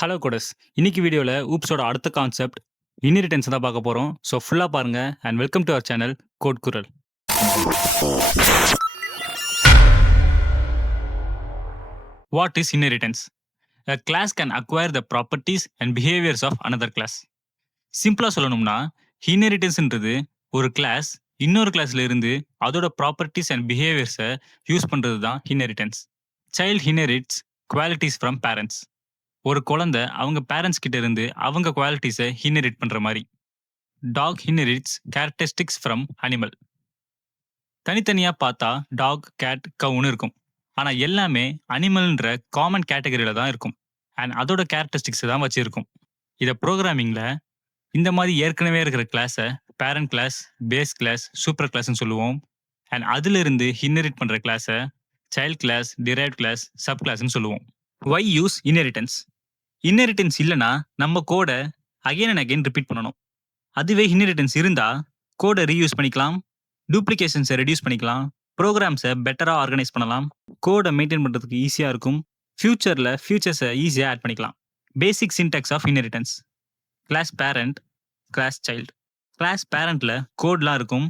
Hello codes. இன்னைக்கு வீடியோல ஊப்ஸோட அடுத்த கான்செப்ட் இன்ஹெரிட்டன்ஸ் தான் பார்க்க போறோம். ஸோ ஃபுல்லா பாருங்க and welcome to our channel code Kural. What is inheritance? A class can acquire the properties and behaviors of another class. சிம்பிளா சொல்லணும்னா இன்ஹெரிட்டன்ஸ்ன்றது ஒரு கிளாஸ் இன்னொரு கிளாஸ்ல இருந்து அதோட ப்ராப்பர்ட்டிஸ் அண்ட் பிஹேவியர்ஸை யூஸ் பண்றது தான் inheritance. Child inherits qualities from parents. ஒரு குழந்தை அவங்க பேரண்ட்ஸ் கிட்ட இருந்து அவங்க குவாலிட்டிஸை இன்ஹெரிட் பண்ற மாதிரி. Dog inherits characteristics from animal. தனித்தனியா பார்த்தா டாக், கேட், கவுன்னு இருக்கும். ஆனா எல்லாமே அனிமல்ன்ற காமன் கேட்டகரியில தான் இருக்கும். அண்ட் அதோட கேரக்டரிஸ்டிக்ஸ் தான் வச்சிருக்கும். இதை ப்ரோக்ராமிங்ல இந்த மாதிரி ஏற்கனவே இருக்கிற கிளாஸை parent class, base class, super கிளாஸ்ன்னு சொல்லுவோம். அண்ட் அதுல இருந்து இன்ஹெரிட் பண்ற கிளாஸை child class, derived class, sub கிளாஸ்ன்னு சொல்லுவோம். Why use inheritance? இன்ஹெரிட்டன்ஸ் இல்லைன்னா நம்ம கோடை அகைன் அண்ட் அகைன் ரிப்பீட் பண்ணணும். அதுவே இன்ஹெரிட்டன்ஸ் இருந்தா கோடை ரீயூஸ் பண்ணிக்கலாம், டூப்ளிகேஷன்ஸை ரெடியூஸ் பண்ணிக்கலாம், ப்ரோக்ராம்ஸை பெட்டராக ஆர்கனைஸ் பண்ணலாம், கோடை மெயின்டைன் பண்ணுறதுக்கு ஈஸியாக இருக்கும், ஃபியூச்சரில் ஃபியூச்சர்ஸை ஈஸியாக ஆட் பண்ணிக்கலாம். Basic syntax of inheritance: class parent, class child. Class பேரண்ட்டில் கோட்லாம் இருக்கும்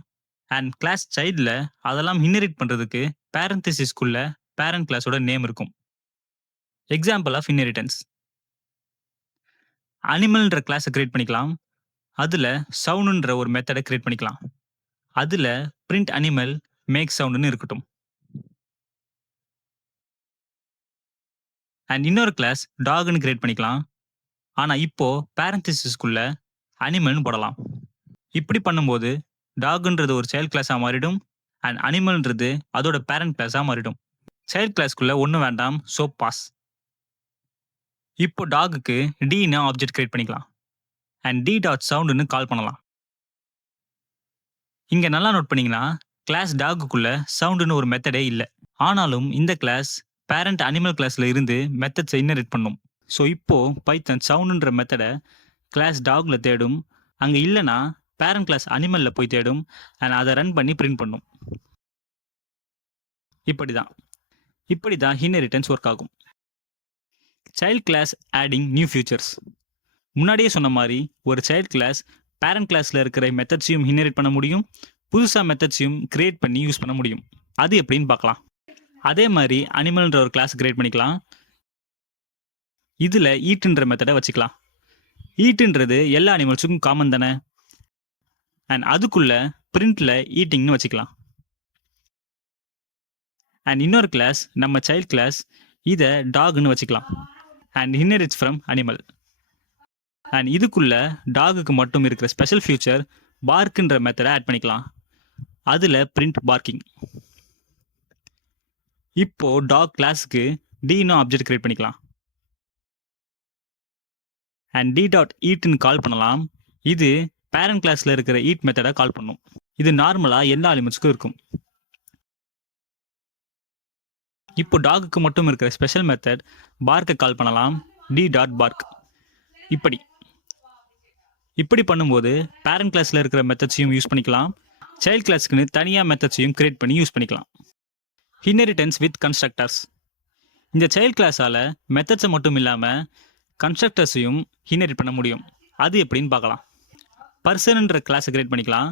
அண்ட் கிளாஸ் சைல்டில் அதெல்லாம் இன்ஹெரிட் பண்ணுறதுக்கு பேரந்திசிஸ்குள்ள பேரண்ட் கிளாஸோட நேம் இருக்கும். எக்ஸாம்பிள் ஆஃப் இன்ஹெரிட்டன்ஸ்: அனிமல்ன்ற கிளாஸை கிரியேட் பண்ணிக்கலாம், அதில் சவுண்டுன்ற ஒரு மெத்தடை கிரியேட் பண்ணிக்கலாம், அதில் பிரிண்ட் அனிமல் மேக் சவுண்டுன்னு இருக்கட்டும். அண்ட் இன்னொரு கிளாஸ் டாக்னு கிரியேட் பண்ணிக்கலாம், ஆனால் இப்போ பேரந்திசிஸ்குள்ள அனிமல்னு போடலாம். இப்படி பண்ணும்போது டாக்ன்றது ஒரு சைல்ட் கிளாஸாக மாறிடும் அண்ட் அனிமல்ன்றது அதோட பேரண்ட் கிளாஸாக மாறிடும். சைல்ட் கிளாஸ்க்குள்ள ஒன்றும் வேண்டாம், ஸோ பாஸ். இப்போ டாகுக்கு டின்னு ஆப்ஜெக்ட் கிரியேட் பண்ணிக்கலாம் அண்ட் டி டாட் சவுண்டுன்னு கால் பண்ணலாம். இங்கே நல்லா நோட் பண்ணீங்கன்னா கிளாஸ் டாகுக்குள்ள சவுண்டுன்னு ஒரு மெத்தடே இல்லை. ஆனாலும் இந்த கிளாஸ் பேரண்ட் அனிமல் கிளாஸ்ல இருந்து மெத்தட்ஸை இன்ஹெரிட் பண்ணும். ஸோ இப்போ பைத்தன் சவுண்டுன்ற மெத்தடை கிளாஸ் டாக்ல தேடும், அங்கே இல்லைன்னா பேரண்ட் கிளாஸ் அனிமல்ல போய் தேடும் அண்ட் அதை ரன் பண்ணி பிரிண்ட் பண்ணும். இப்படி தான் இன்ஹெரிட்டன்ஸ் ஒர்க் ஆகும். Child class adding new features. முன்னாடியே சொன்ன மாதிரி ஒரு சைல்ட் கிளாஸ் பேரண்ட் கிளாஸில் இருக்கிற மெத்தட்ஸையும் இன்ஹெரிட் பண்ண முடியும், புதுசாக மெத்தட்ஸையும் கிரியேட் பண்ணி யூஸ் பண்ண முடியும். அது எப்படின்னு பார்க்கலாம். அதே மாதிரி அனிமல்ன்ற ஒரு கிளாஸ் கிரியேட் பண்ணிக்கலாம், இதில் ஈட்டுன்ற மெத்தடை வச்சுக்கலாம். ஈட்டுன்றது எல்லா அனிமல்ஸுக்கும் காமன் தானே. அண்ட் அதுக்குள்ள பிரிண்ட்ல ஈட்டிங்னு வச்சுக்கலாம். அண்ட் இன்னொரு கிளாஸ் நம்ம சைல்ட் கிளாஸ், இதை டாக்னு வச்சுக்கலாம் and inherits from animal. And இதுக்குள்ள டாகுக்கு மட்டும் இருக்கிற ஸ்பெஷல் ஃபியூச்சர் பார்க்குன்ற மெத்தடை ஆட் பண்ணிக்கலாம், அதில் பிரிண்ட் பார்க்கிங். இப்போ டாக் கிளாஸுக்கு டின்னு ஆப்ஜெக்ட் கிரியேட் பண்ணிக்கலாம் அண்ட் டி டாட் ஈட்னு கால் பண்ணலாம். இது பேரண்ட் கிளாஸில் இருக்கிற ஈட் மெத்தடை கால் பண்ணும். இது நார்மலாக எல்லா அனிமல்ஸுக்கும் இருக்கும். இப்போ டாகுக்கு மட்டும் இருக்கிற ஸ்பெஷல் மெத்தட் பார்க்கை கால் பண்ணலாம், டி டாட் பார்க். இப்படி பண்ணும்போது பேரண்ட் கிளாஸில் இருக்கிற மெத்தட்ஸையும் யூஸ் பண்ணிக்கலாம், சைல்ட் கிளாஸுக்குன்னு தனியாக மெத்தட்ஸையும் கிரியேட் பண்ணி யூஸ் பண்ணிக்கலாம். Inheritance with constructors. இந்த சைல்ட் கிளாஸால் மெத்தட்ஸை மட்டும் இல்லாமல் கன்ஸ்ட்ரக்டர்ஸையும் இன்ஹெரிட் பண்ண முடியும். அது எப்படின்னு பார்க்கலாம். பர்சன்ன்ற கிளாஸை கிரியேட் பண்ணிக்கலாம்,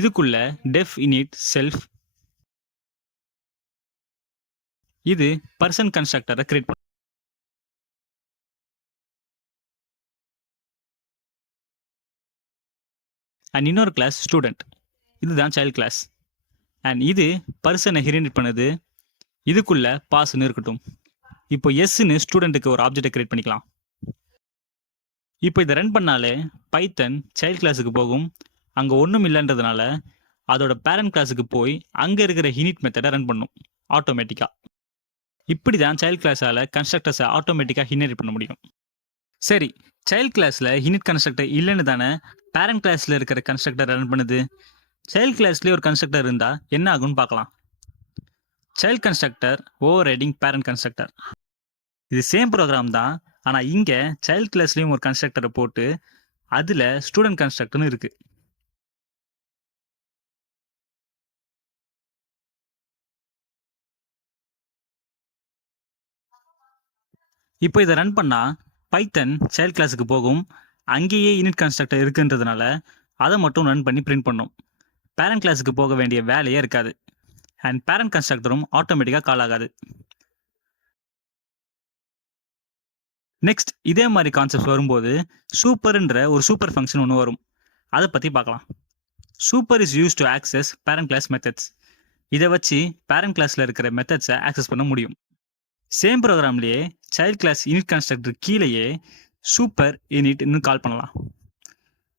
இதுக்குள்ள டெஃப், இனிட், செல்ஃப், இது பர்சன் கன்ஸ்ட்ரக்டரை கிரியேட் பண்ணும். அண்ட் இன்னொரு கிளாஸ் ஸ்டூடெண்ட், இதுதான் சைல்ட் கிளாஸ் அண்ட் இது பர்சனை இன்ஹெரிட் பண்ணுது, இதுக்குள்ள பாஸ்ன்னு இருக்கட்டும். இப்போ எஸ்ன்னு ஸ்டூடெண்ட்டுக்கு ஒரு ஆப்ஜெக்டை கிரியேட் பண்ணிக்கலாம். இப்போ இதை ரன் பண்ணாலே பைத்தன் சைல்ட் கிளாஸுக்கு போகும், அங்கே ஒன்றும் இல்லைன்றதுனால அதோட பேரண்ட் கிளாஸுக்கு போய் அங்கே இருக்கிற இனிட் மெத்தடை ரன் பண்ணும் ஆட்டோமேட்டிக்காக. இப்படி தான் சைல்ட் கிளாஸால் கன்ஸ்ட்ரக்டர்ஸை ஆட்டோமேட்டிக்காக இன்ஹெரிட் பண்ண முடியும். சரி, சைல்ட் கிளாஸில் இனிட் கன்ஸ்ட்ரக்டர் இல்லைன்னு தானே பேரண்ட் கிளாஸில் இருக்கிற கன்ஸ்ட்ரக்டர் ரன் பண்ணுது. சைல்ட் கிளாஸ்லேயே ஒரு கன்ஸ்ட்ரக்டர் இருந்தால் என்ன ஆகும்னு பார்க்கலாம். Child constructor over riding parent constructor. இது சேம் ப்ரோக்ராம் தான், ஆனால் இங்கே சைல்ட் கிளாஸ்லேயும் ஒரு கன்ஸ்ட்ரக்டரை போட்டு அதில் ஸ்டூடெண்ட் கன்ஸ்ட்ரக்டர்னு இருக்குது. இப்போ இதை ரன் பண்ணால் பைத்தன் சைல்ட் கிளாஸுக்கு போகும். அங்கேயே யூனிட் கன்ஸ்ட்ரக்டர் இருக்குன்றதுனால அதை மட்டும் ரன் பண்ணி பிரிண்ட் பண்ணும். பேரண்ட் கிளாஸுக்கு போக வேண்டிய வேலையே இருக்காது. அண்ட் பேரண்ட் கன்ஸ்ட்ரக்டரும் ஆட்டோமேட்டிக்காக கால் ஆகாது. நெக்ஸ்ட் இதே மாதிரி கான்செப்ட் வரும்போது சூப்பர்ன்ற ஒரு சூப்பர் ஃபங்க்ஷன் ஒன்று வரும். அதை பற்றி பார்க்கலாம். Super is use to access parent class methods. இதை வச்சு பேரண்ட் கிளாஸில் இருக்கிற மெத்தட்ஸை ஆக்சஸ் பண்ண முடியும். சேம் ப்ரோக்ராம்லேயே சைல்ட் கிளாஸ் யூனிட் கன்ஸ்ட்ரக்டர் கீழேயே சூப்பர் யூனிட்னு கால் பண்ணலாம்.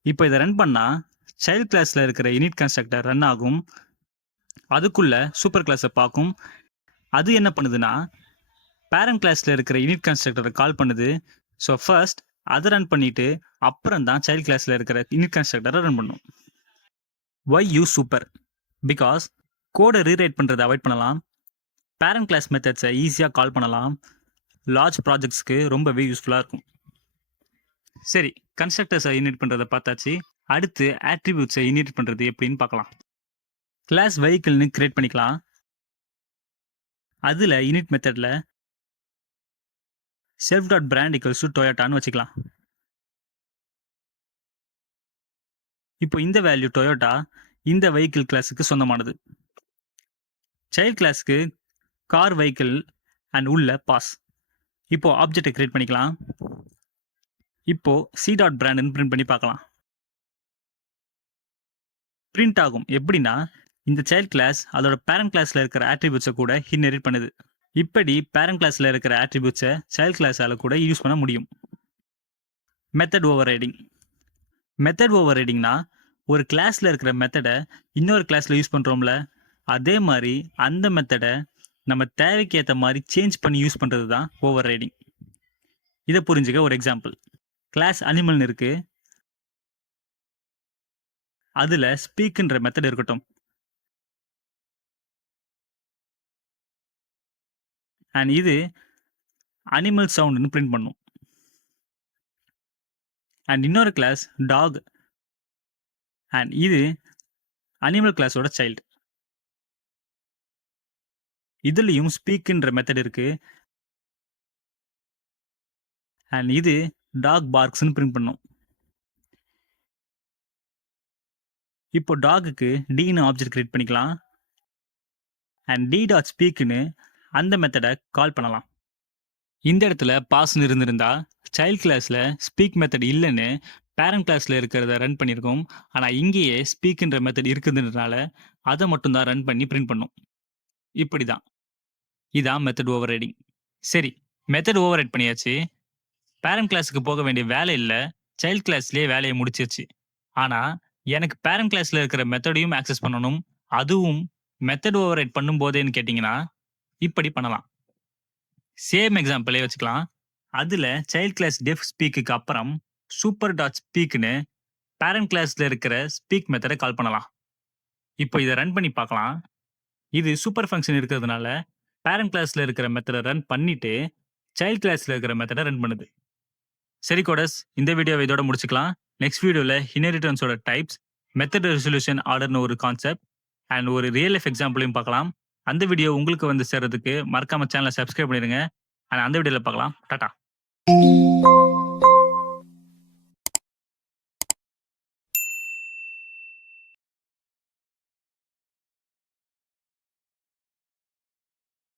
இப்போ இதை ரன் பண்ணால் சைல்ட் கிளாஸில் இருக்கிற யூனிட் கன்ஸ்ட்ரக்டர் ரன் ஆகும். அதுக்குள்ள சூப்பர் கிளாஸை பார்க்கும். அது என்ன பண்ணுதுன்னா பேரண்ட் கிளாஸில் இருக்கிற யூனிட் கன்ஸ்ட்ரக்டரை கால் பண்ணுது. ஸோ ஃபர்ஸ்ட் அதை ரன் பண்ணிவிட்டு அப்புறம் தான் சைல்ட் கிளாஸில் இருக்கிற யூனிட் கன்ஸ்ட்ரக்டரை ரன் பண்ணும். Why use super? பிகாஸ் கோடை ரீரைட் பண்ணுறதை அவாய்ட் பண்ணலாம். பேரண்ட் கிளாஸ் மெத்தட்ஸை ஈஸியாக கால் பண்ணலாம். லார்ஜ் ப்ராஜெக்ட்ஸ்க்கு ரொம்பவே யூஸ்ஃபுல்லாக இருக்கும். சரி, கன்ஸ்ட்ரக்டர்ஸை யூனிட் பண்ணுறதை பார்த்தாச்சு. அடுத்து ஆட்ரிபியூட்ஸை யூனிட் பண்ணுறது எப்படின்னு பார்க்கலாம். கிளாஸ் வெஹிக்கிள்னு கிரியேட் பண்ணிக்கலாம். அதில் யூனிட் மெத்தடில் self dot brand equals to டொயோட்டான்னு வச்சுக்கலாம். இப்போ இந்த வேல்யூ டொயோட்டா இந்த வெஹிக்கிள் கிளாஸுக்கு சொந்தமானது. சைல்ட் கிளாஸுக்கு கார் வெஹிக்கிள் அண்ட் உள்ள பாஸ். இப்போ ஆப்ஜெக்டை கிரியேட் பண்ணிக்கலாம். இப்போ சி டாட் பிராண்ட்னு பிரிண்ட் பண்ணி பார்க்கலாம். பிரிண்ட் ஆகும். எப்படின்னா இந்த சைல்ட் கிளாஸ் அதோட பேரண்ட் கிளாஸில் இருக்கிற ஆட்ரிபியூட்ஸை கூட இன்ஹெரிட் பண்ணுது. இப்படி பேரண்ட் கிளாஸில் இருக்கிற ஆட்ரிபியூட்ஸை சைல்ட் கிளாஸால் கூட யூஸ் பண்ண முடியும். Method overriding. மெத்தட் ஓவர் ரைடிங்னா ஒரு கிளாஸில் இருக்கிற மெத்தடை இன்னொரு கிளாஸில் யூஸ் பண்ணுறோம்ல, அதே மாதிரி அந்த மெத்தடை நம்ம தேவைக்கு ஏற்ற மாதிரி சேஞ்ச் பண்ணி யூஸ் பண்ணுறது தான் ஓவர் ரைடிங். இதை புரிஞ்சுக்க ஒரு எக்ஸாம்பிள். கிளாஸ் அனிமல்னு இருக்கு. அதில் ஸ்பீக்குன்ற மெத்தட் இருக்கட்டும். அண்ட் இது அனிமல் சவுண்டுன்னு பிரிண்ட் பண்ணும். அண்ட் இன்னொரு கிளாஸ் டாக். அண்ட் இது அனிமல் கிளாஸோட சைல்டு. இதுலேயும் ஸ்பீக்குன்ற மெத்தட் இருக்கு. அண்ட் இது டாக் பார்க்ஸ்ன்னு பிரிண்ட் பண்ணும். இப்போ டாகுக்கு டின்னு ஆப்ஜெக்ட் கிரியேட் பண்ணிக்கலாம். அண்ட் டி டாட் ஸ்பீக்குன்னு அந்த மெத்தடை கால் பண்ணலாம். இந்த இடத்துல பாஸ்ன்னு இருந்திருந்தா சைல்ட் கிளாஸில் ஸ்பீக் மெத்தட் இல்லைன்னு பேரண்ட் கிளாஸில் இருக்கிறத ரன் பண்ணியிருக்கோம். ஆனால் இங்கேயே ஸ்பீக்குன்ற மெத்தட் இருக்குதுன்றதுனால அதை மட்டும்தான் ரன் பண்ணி பிரிண்ட் பண்ணும். இப்படி தான். இதான் மெத்தட் ஓவர் ரைடிங். சரி, மெத்தட் ஓவர் ரைட் பண்ணியாச்சு. பேரண்ட் கிளாஸுக்கு போக வேண்டிய வேலை இல்லை, சைல்ட் கிளாஸ்லேயே வேலையை முடிச்சிருச்சு. ஆனால் எனக்கு பேரண்ட் கிளாஸில் இருக்கிற மெத்தடையும் ஆக்சஸ் பண்ணணும். அதுவும் மெத்தட் ஓவர் ரைட் பண்ணும்போதேன்னு கேட்டிங்கன்னா இப்படி பண்ணலாம். சேம் எக்ஸாம்பிளே வச்சுக்கலாம். அதில் சைல்ட் கிளாஸ் டெஃப் ஸ்பீக்குக்கு அப்புறம் சூப்பர் டாட் ஸ்பீக்குன்னு பேரண்ட் கிளாஸில் இருக்கிற ஸ்பீக் மெத்தடை கால் பண்ணலாம். இப்போ இதை ரன் பண்ணி பார்க்கலாம். இது சூப்பர் ஃபங்க்ஷன் இருக்கிறதுனால பேரண்ட் கிளாஸில் இருக்கிற மெத்தடை ரன் பண்ணிட்டு சைல்ட் கிளாஸில் இருக்கிற மெத்தடை ரன் பண்ணுது. சரி கோடஸ், இந்த வீடியோவை இதோட முடிச்சுக்கலாம். நெக்ஸ்ட் வீடியோவில் இன்ஹெரிட்டன்ஸோட டைப்ஸ், மெத்தட் ரெசல்யூஷன் ஆர்டர்னு ஒரு கான்செப்ட் அண்ட் ஒரு ரியல் லைஃப் எக்ஸாம்பிளையும் பார்க்கலாம். அந்த வீடியோ உங்களுக்கு வந்து சேர்றதுக்கு மறக்காம சேனலை சப்ஸ்கிரைப் பண்ணிடுங்க. அண்ட் அந்த வீடியோவில் பார்க்கலாம். டாடா.